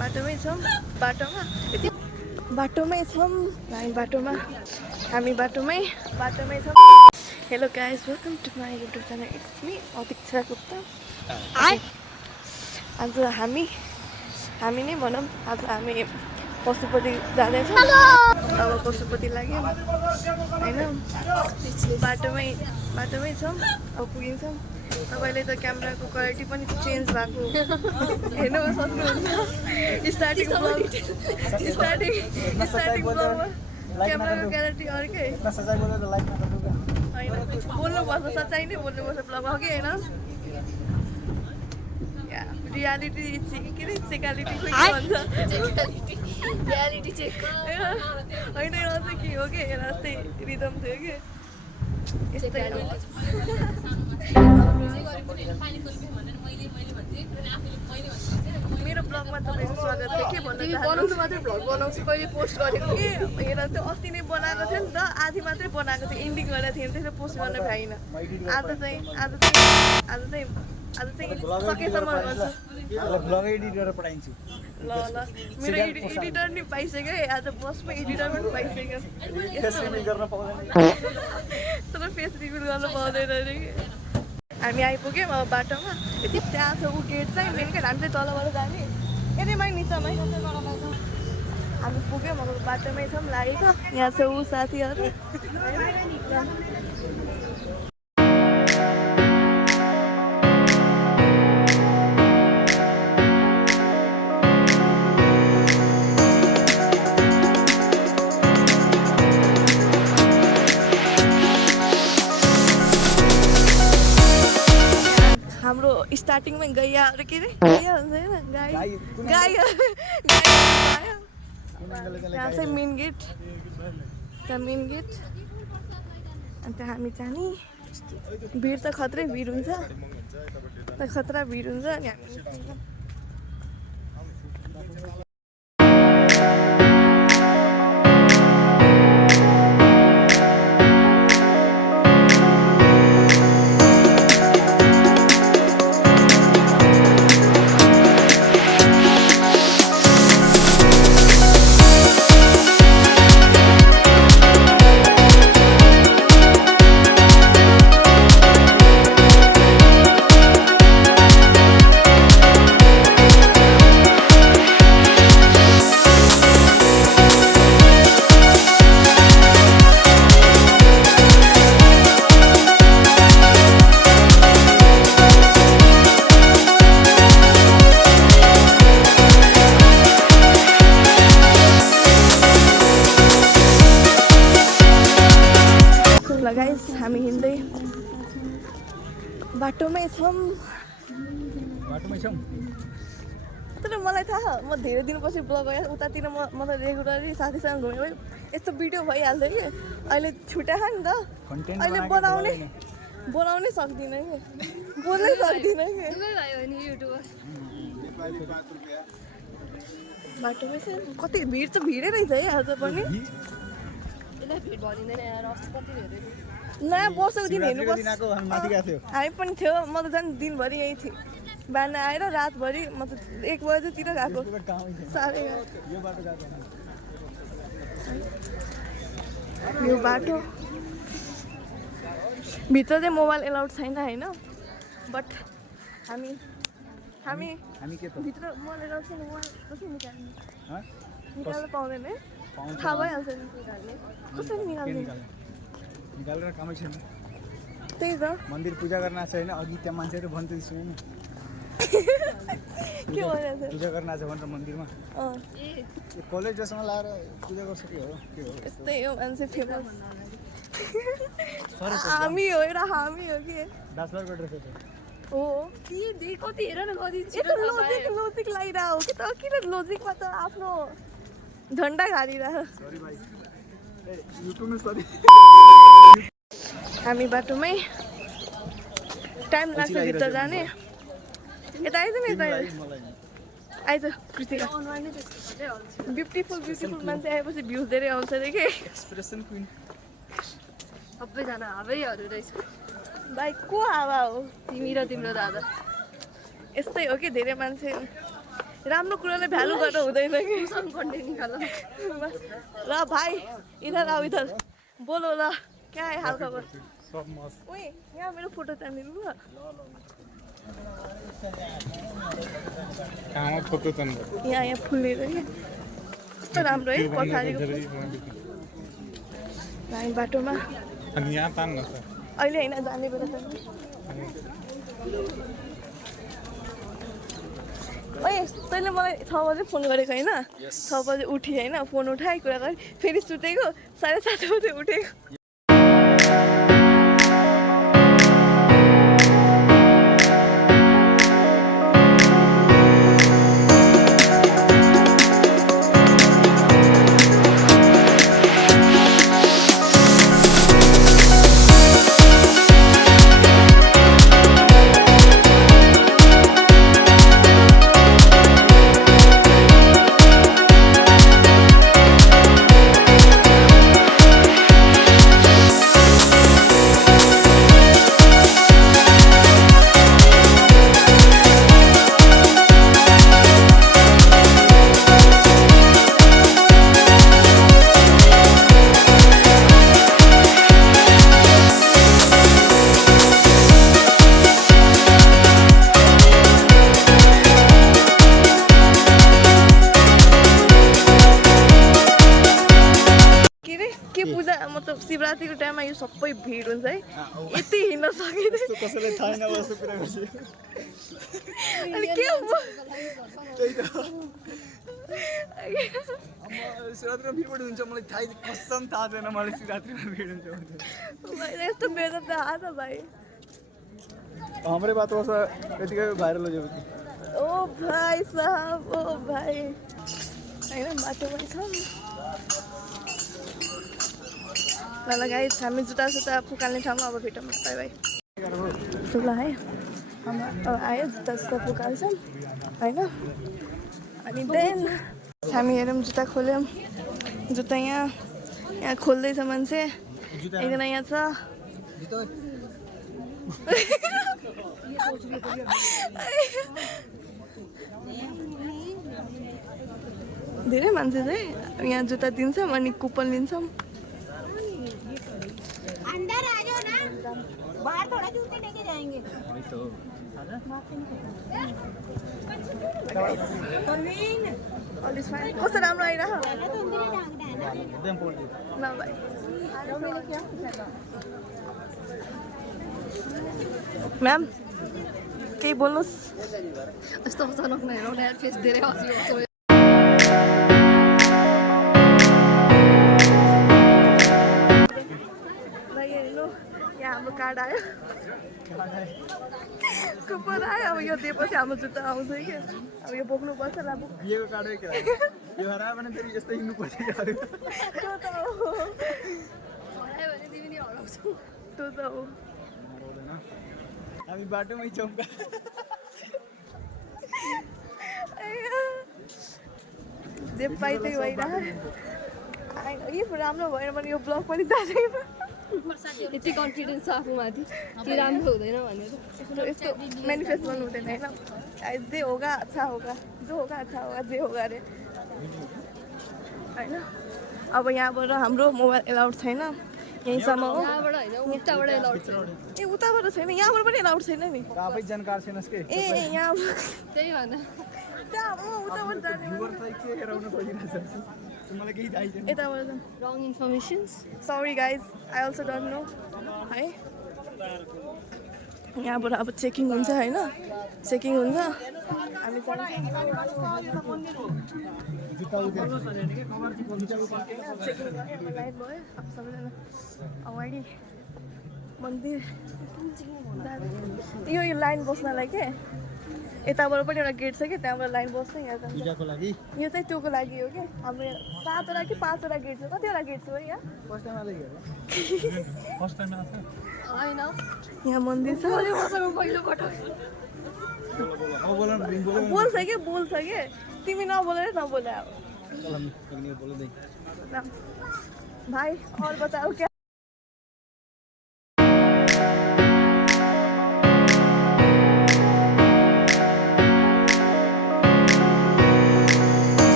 बाटोमै छौँ बाटोमै छौँ हामी बाटोमै छौँ hello guys welcome to my YouTube channel it's me Adiksha Gupta आज हामी नै भनौँ आज हामी पशुपति जाँदैछौँ अब पशुपति लाग्यो होइन बाटोमै छौँ अब पुगिन्छौँ तपाईँले त क्यामेराको क्वालिटी पनि चेन्ज भएको हेर्नु सक्नुहुन्छ स्टार्टिङ ब्लगमा क्यामेराको क्वालिटी अर्कै होइन बोल्नुपर्छ सच्चाइ नै बोल्नुपर्छ ब्लगमा कि होइन रियालिटी के अरे चेकालिटी खोइ के भन्छ होइन अझ के हो कि यस्तै रिदम थियो कि यस्तै मेरो ब्लगमा तपाईँको स्वागत छ के भन्नु बनाउँछु मात्रै भ्लग बनाउँछु कहिले पोस्ट गरेको कि हेर त्यो अस्ति नै बनाएको थियो नि त आधी मात्रै बनाएको थियो एन्डिङ गरेको थिएँ त्यसले पोस्ट गर्न भ्याइनँ आज चाहिँ सकेसम्म गर्छु ल मेरो एडिटर नि पाइसक्यो है आज बसमा एडिटर पनि पाइसक्यो तर फेस रिभिल गर्नु पाउँदैन अरे कि हामी आइपुग्यौँ अब बाटोमा त्यहाँ छ ऊ गेट चाहिँ मेन गेट हामी चाहिँ तलबाट जाने यतैमै निचामै हामी पुग्यौँ अब बाटोमै छौँ लागेको यहाँ छ ऊ साथीहरू हाम्रो स्टार्टिङमै गैयाहरू के अरे गैया हुन्छ होइन गाई यहाँ चाहिँ मेन गेट अनि त्यहाँ हामी जाने भिड त खत्रै भिड हुन्छ अनि हामी गाइस हामी हिँड्दै बाटोमै छौँ तर मलाई थाहा म धेरै दिनपछि ब्लग गएँ उतातिर म त रेगुलरली साथीसँग घुमेँ यस्तो भिडियो भइहाल्थ्यो कि अहिले छुट्याएको नि त अहिले बनाउनै सक्दिनँ कि बोल्नै सक्दिनँ कि बाटोमै छ कति भिड त भिडै रहेछ है आज पनि नयाँ वर्षको दिन हेर्नुपर्छ हामी पनि थियो म त झन् दिनभरि यहीँ थिएँ बिहान आएर रातभरि म त 1 बजेतिर गएको साह्रै यो बाटो भित्र चाहिँ मोबाइल एलाउड छैन होइन बट हामी भित्र मोबाइल एलाउड छैन मोबाइल कसरी निकाल्नु पाउँदैन है थाहा भइहाल्छ नि कसरी निकालेर कामै छैन त्यही त मन्दिर पूजा गर्न आएको छैन अघि त्यहाँ मान्छेहरू भन्थ्यो सुन के भइरहेछ पूजा गर्न आएको भनेर मन्दिरमा कलेज ड्रेसमा लाएर पूजा गर्छ के हो यस्तै हो मान्छे फेमस हामी हो एउटा हामी हो कि ब्याचलरको ड्रेस हो कति हेर न कति लोजिक लगाइरह हो कि त किन लोजिकमा त आफ्नो झन्डा खालिरह हामी बाटोमै टाइम लाग्छ भित्र जाने यता आइज न यता आइज कृतिका ब्युटिफुल मान्छे आएपछि भ्युज धेरै आउँछ अरे कि एक्सप्रेसन क्वीन सबैजना हावैहरू रहेछ भाइ को हावा हो तिमी र तिम्रो दादा यस्तै हो कि धेरै मान्छे राम्रो कुरालाई भ्यालु गर्न हुँदैन कि कन्टेन्ट निकाल ल भाइ इधर आओ इधर बोलो ल क्या है हाल खबर सब मस्त ओए यहाँ मेरो फोटो तानिदिनु ल कहाँ फोटो त यहाँ फुलेर कि कस्तो राम्रो है पछाडिको हामी बाटोमा अनि यहाँ तान्न त अहिले होइन जाने बेला त ओए तैँले मलाई 6 बजे फोन गरेको होइन 6 बजे उठेँ होइन फोन उठाएँ कुरा गरेँ फेरि सुतेको 7:30 बजे उठेको मतलब शिवरात्रिको टाइममा यो सबै भिड हुन्छ है यति हिँड्न सकिँदैन कसैले थाहा नभएको कुरा गर्छ अनि के हो त्यही त शिवरात्रिमा भिड हुन्छ मलाई थाहै कसम थाहा छैन मलाई शिवरात्रिमा भिड हुन्छ यस्तो बेर त थाहा छ भाइ हाम्रै बात वर्ष यतिकै भाइरल हो जाएपछि ओ भाइ साहब ओ भाइ होइन बाटोमै छौँ ल गाइस हामी जुत्ता फुकाल्ने ठाउँमा अब भेटौँ बाई बाई ल है अब आयो जुत्ता फुकाल्छौँ होइन अनि देन हामी हेरौँ जुत्ता खोल्यौँ जुत्ता यहाँ खोल्दैछ मान्छे एकजना यहाँ छ धेरै मान्छे चाहिँ यहाँ जुत्ता दिन्छौँ अनि कुपन लिन्छौँ अंदर आ जाओ ना बाहर थोड़ा जूते लेके जाएंगे कस्तो राम्रो आइरह ल भाइ म्याम केही बोल्नुहोस् यस्तो अचानक नहेरौँ यार फेस धेरै हँसियो यहाँ हाम्रो कार्ड आयो कुपन आयो अब यो दिएपछि हाम्रो जुत्ता आउँछ कि अब यो बोक्नुपर्छ ल बिहेको कार्ड हो क्या यो हरायो भने फेरि यस्तै हिँड्नुपर्छ त्यो त हो हरायो भने तिमी नि हराउँछौ त्यो त हो हामी बाटोमै छौँ जे पाइ त्यही भइरह यो राम्रो भएन भने यो ब्लग पनि जाँदैन यति कन्फिडेन्स छ आफूमाथि कि राम्रो हुँदैन भनेर यस्तो मेनिफेस्ट गर्नु हुँदैन होइन जे होगा अच्छा होगा जो होगा अच्छा होगा जे होगा अरे होइन अब यहाँबाट हाम्रो मोबाइल एलाउड छैन यहीँसम्म हो यहाँबाट होइन उताबाट एलाउड छ ए उताबाट छैन यहाँबाट पनि एलाउड छैन नि आफै जानकार छैनस् के ए यहाँ त्यही भन त्यहाँ म उताबाट जाने के हेराउन खोजिरहेछ मलाई केही थाहै छैन यताबाट रङ informations sorry guys I also don't know है यहाँबाट अब चेकिङ हुन्छ होइन चेकिङ हुन्छ हामी लाइट भयो अब सबैजना अगाडि मन्दिर यो लाइन बस्नलाई के यताबाट पनि एउटा गेट छ कि त्यहाँबाट लाइन बस्छ यहाँ पूजाको लागि यो चाहिँ त्योको लागि हो कि हाम्रो 7वटा कि 5वटा गेट छ कतिवटा गेट छ हो यहाँ फर्स्ट टाइम आएको फर्स्ट टाइम आएको होइन यहाँ मन्दिर छ पहिलोपटक बोल्छ कि तिमी नबोलेर नबोले अब भाइ और बताओ क्या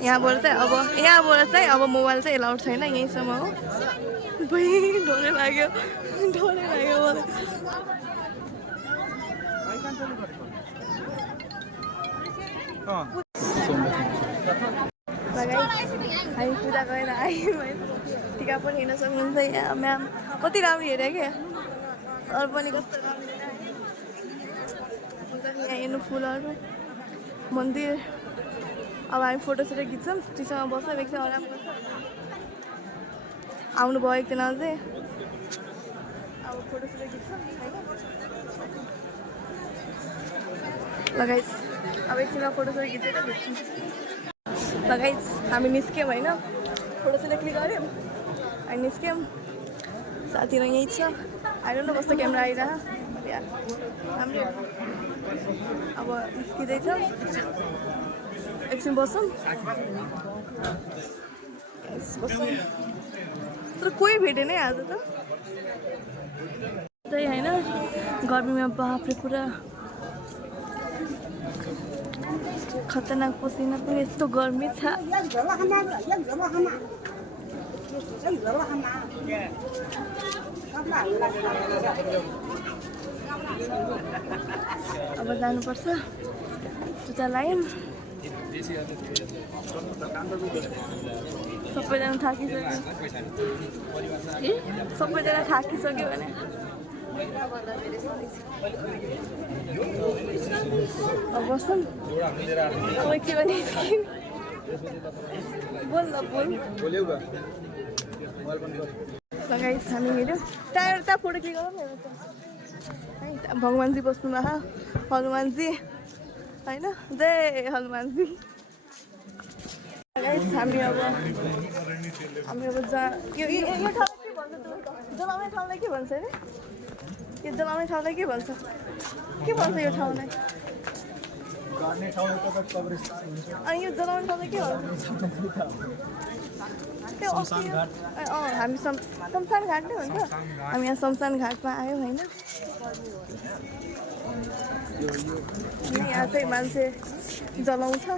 यहाँबाट चाहिँ अब मोबाइल चाहिँ एलाउड छैन यहीँसम्म हो डरै लाग्यो मलाई हामी पूजा गरेर आयौँ है टिका पनि हेर्न सक्नुहुन्छ यहाँ म्याम कति राम्रो हेऱ्यो क्या सर पनि कस्तो राम्रो यहाँ हेर्नु फुलहरू मन्दिर अब हामी फोटोसोटो खिच्छौँ टीसँग बस्छौँ एकछिन आराम गर्छ आउनुभयो एकजना चाहिँ अब फोटोसोटो खिच्छौँ लगाइस अब एकछिनमा फोटोसोटो खिचेर भेट्छौँ लगाइस हामी निस्क्यौँ होइन फोटोसोटो क्लिक गऱ्यौँ अनि निस्क्यौँ साथीहरू यहीँ छ आइरहनु कस्तो क्यामेरा आइरह राम्रो अब निस्किँदैछ एकछिन बसौँ तर कोही भेटेन है आज त त्यही होइन गर्मीमा बाफले पुरा खतरनाक पसिना पनि यस्तो गर्मी छ अब जानुपर्छ जुत्ता लायौँ सबैजना थाकिसक्यो भने अब बस्छौँ अब एकछिन भने बोल न बोल लगाइस हामी हेऱ्यौँ त्यहाँ फोटो क्लिक गरौँ न है भगवान्जी बस्नु भएको हनुमानजी होइन जय हनुमानजी हामी अब जहाँ यो ठाउँलाई के भन्छ जलाउने ठाउँलाई के भन्छ अरे यो जलाउने ठाउँलाई के भन्छ यो ठाउँलाई अनि यो जलाउने ठाउँलाई के भन्छ हामी शमशान घाट नै भन्छ हामी यहाँ शमशान घाटमा आयौँ होइन यहाँ चाहिँ मान्छे जलाउँछ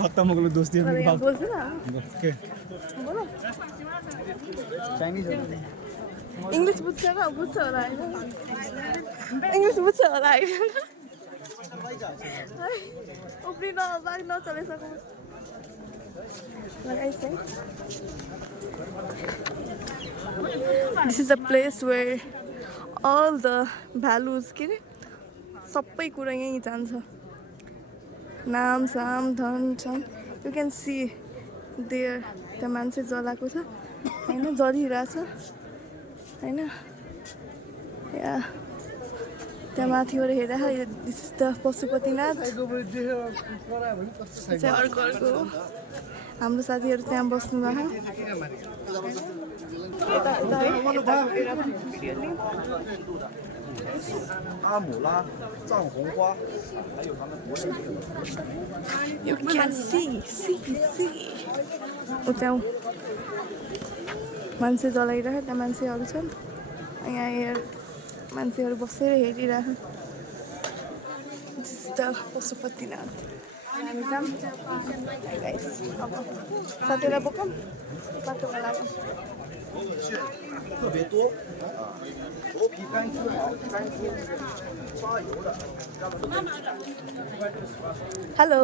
खत्म हो गयो दोस्ती बोल्छु न बोलो चाइनिज इङ्ग्लिस बुझ्छ होला होइन इङ्ग्लिस बुझ्छ होला होइन उफ्रिन बाघ नचलाइसक्नु लगाइस है this is a place where all the भ्यालुज के अरे सबै कुरा यहीँ जान्छ नाम साम धन छन् यु क्यान सी देयर त्यहाँ मान्छे जलाएको छ होइन जलिरहेछ होइन या त्यहाँ माथिबाट हेर्दा दिस इज द पशुपतिनाथ चाहिँ अर्को हाम्रो साथीहरू त्यहाँ बस्नु भएको You can see. उता मान्छे जलाइरहेको त्यहाँ मान्छेहरू छन् यहाँ मान्छेहरू बसेर हेरिरहेको पशुपतिनाथ हामी जाऊँ अब साथीलाई बोकौँ बाटोमा लागौँ हेलो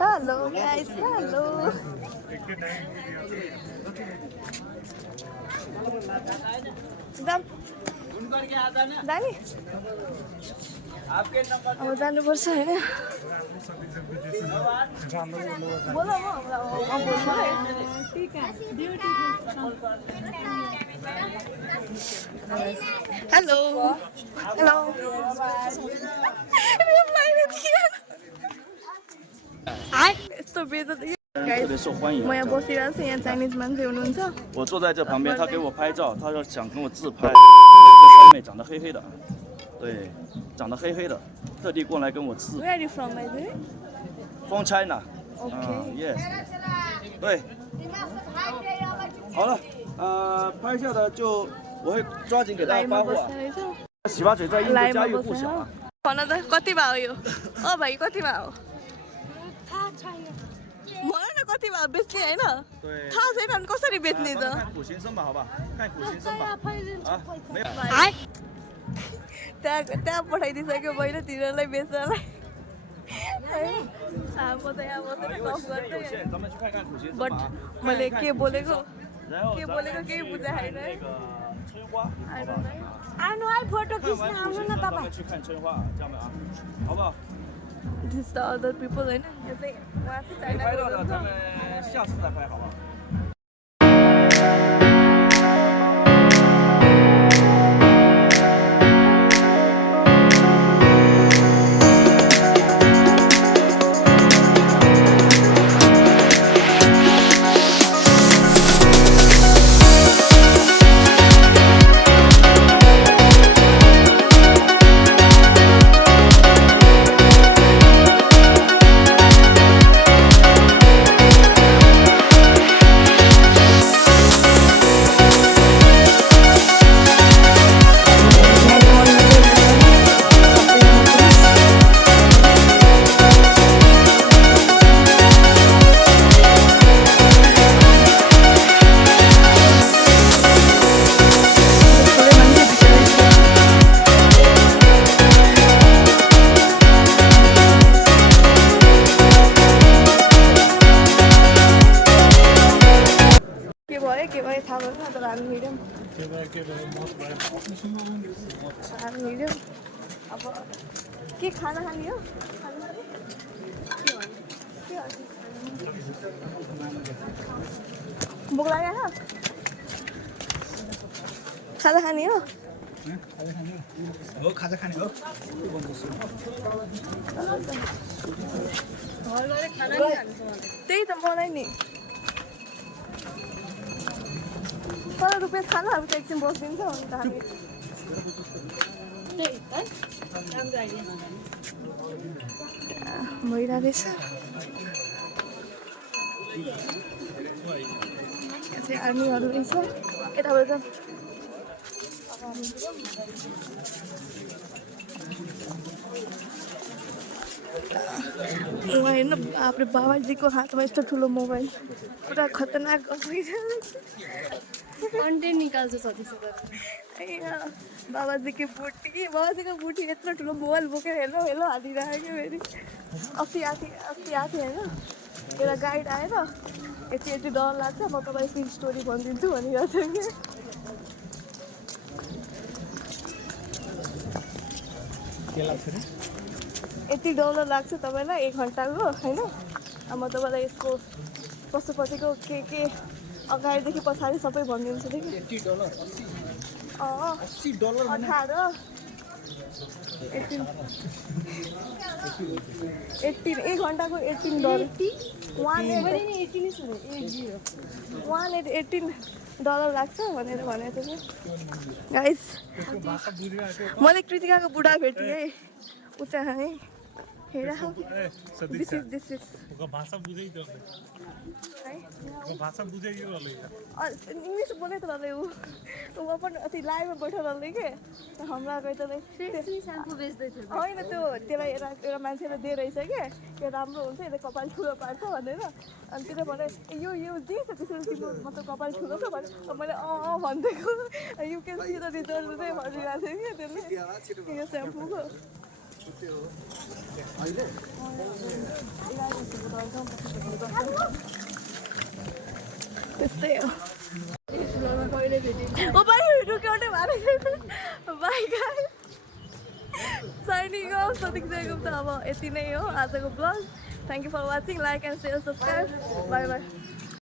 हेलो गाइस हेलो जाने अब जानुपर्छ होइन बोल हेलो हेलो यस्तो बेइज्जत म यहाँ बसिरहेको छु यहाँ चाइनिज मान्छे हुनुहुन्छ 我坐在这旁边，他给我拍照，他说想跟我自拍。妹长得黑黑的，对，长得黑黑的，特地过来跟我吃。 Where are you from, by the way? From China。 Okay. Yes。对。好了，拍下的就我会抓紧给大家发货。洗发水在英国家喻户晓啊。 भन त कतिमा हो यो भाइ कतिमा हो भन न कतिमा बेच्ने होइन थाहा छैन अनि कसरी बेच्ने त 看苦行僧吧，好吧，看苦行僧吧。啊，没有。 त्यहाँ पठाइदिइसक्यो मैले तिनीहरूलाई बेच्नलाई म त यहाँ मात्रै गफ गर्दै 咱们去看看苦行僧 बट 吧。 मैले के बोलेको 然后 के बोलेको केही बुझाएन 那个春花，好吧。 आउनु है फोटो 看完 खिच्न 苦 आउनु 行 न 僧，咱 तपाईँ 们去看春花，家人们啊，好不好？ This is the other people होइन यो चाहिँ उहाँ चाहिँ 没拍到的， चाइनाको 咱们下次再拍，好不好？ के भयो थाहा भएन तर हामी हिँड्यौँ हामी हिँड्यौँ अब के खाना खाने हो भोक लाग्यो खाजा खाने हो हो खाजा खाने हो त्यही त मलाई नि तर रुपियाँ खाना अब एकछिन बसिदिन्छ अन्त हामी भइरहेछ यहाँ चाहिँ आर्मीहरू रहेछ यताबाट वहाँ हेर्नु आफ्नो बाबाजीको हातमा यस्तो ठुलो मोबाइल पुरा खतरनाक कन्टेन्ट निकाल्छ सतीश बाबाजीको बुटी यत्रो ठुलो मोबाइल बोकेर हेलो हेलो हालिरहेको फेरि अस्ति आएको होइन एउटा गाइड आएर यति यति डर लाग्छ म तपाईँलाई फेरि स्टोरी भनिदिन्छु भनिरहेको थियो के लाग्छ रे यति डर लाग्छ तपाईँलाई 1 घन्टाको होइन म तपाईँलाई यसको कस्तो कतिको के अगाडिदेखि पछाडि सबै भनिदिन्छु कि $80 $80 $18 18 1 घन्टाको $18 $18 लाग्छ भनेर भनेको थियो गाइस मैले कृतिकाको बुढा भेटेँ है उता है हेर दिस इज भाषा बुझै त भाषा बुझै यो इंग्लिश बोले तो रहे वो अपन अति लाइव में बैठा रहे के हमरा कहते रहे शैम्पू बेच्दै थियो होइन त्यो त्यसलाई एउटा मान्छेले दिए रहेछ के यो राम्रो हुन्छ यसले कपाल ठुलो पार्छ भनेर अनि त्यसले भने यो दिएछ त्यसरी तिम्रो मतलब कपाल ठुलो छ भने मैले भनिदिएको you can see the result चाहिँ भनिरहेको थिएँ कि त्यसले यो स्याम्पूको त्यस्तै हो ओ भाइ रुक्याउने भएको bye guys signing off Satish Gupta अब यति नै हो आजको blog thank you for watching like and share subscribe bye by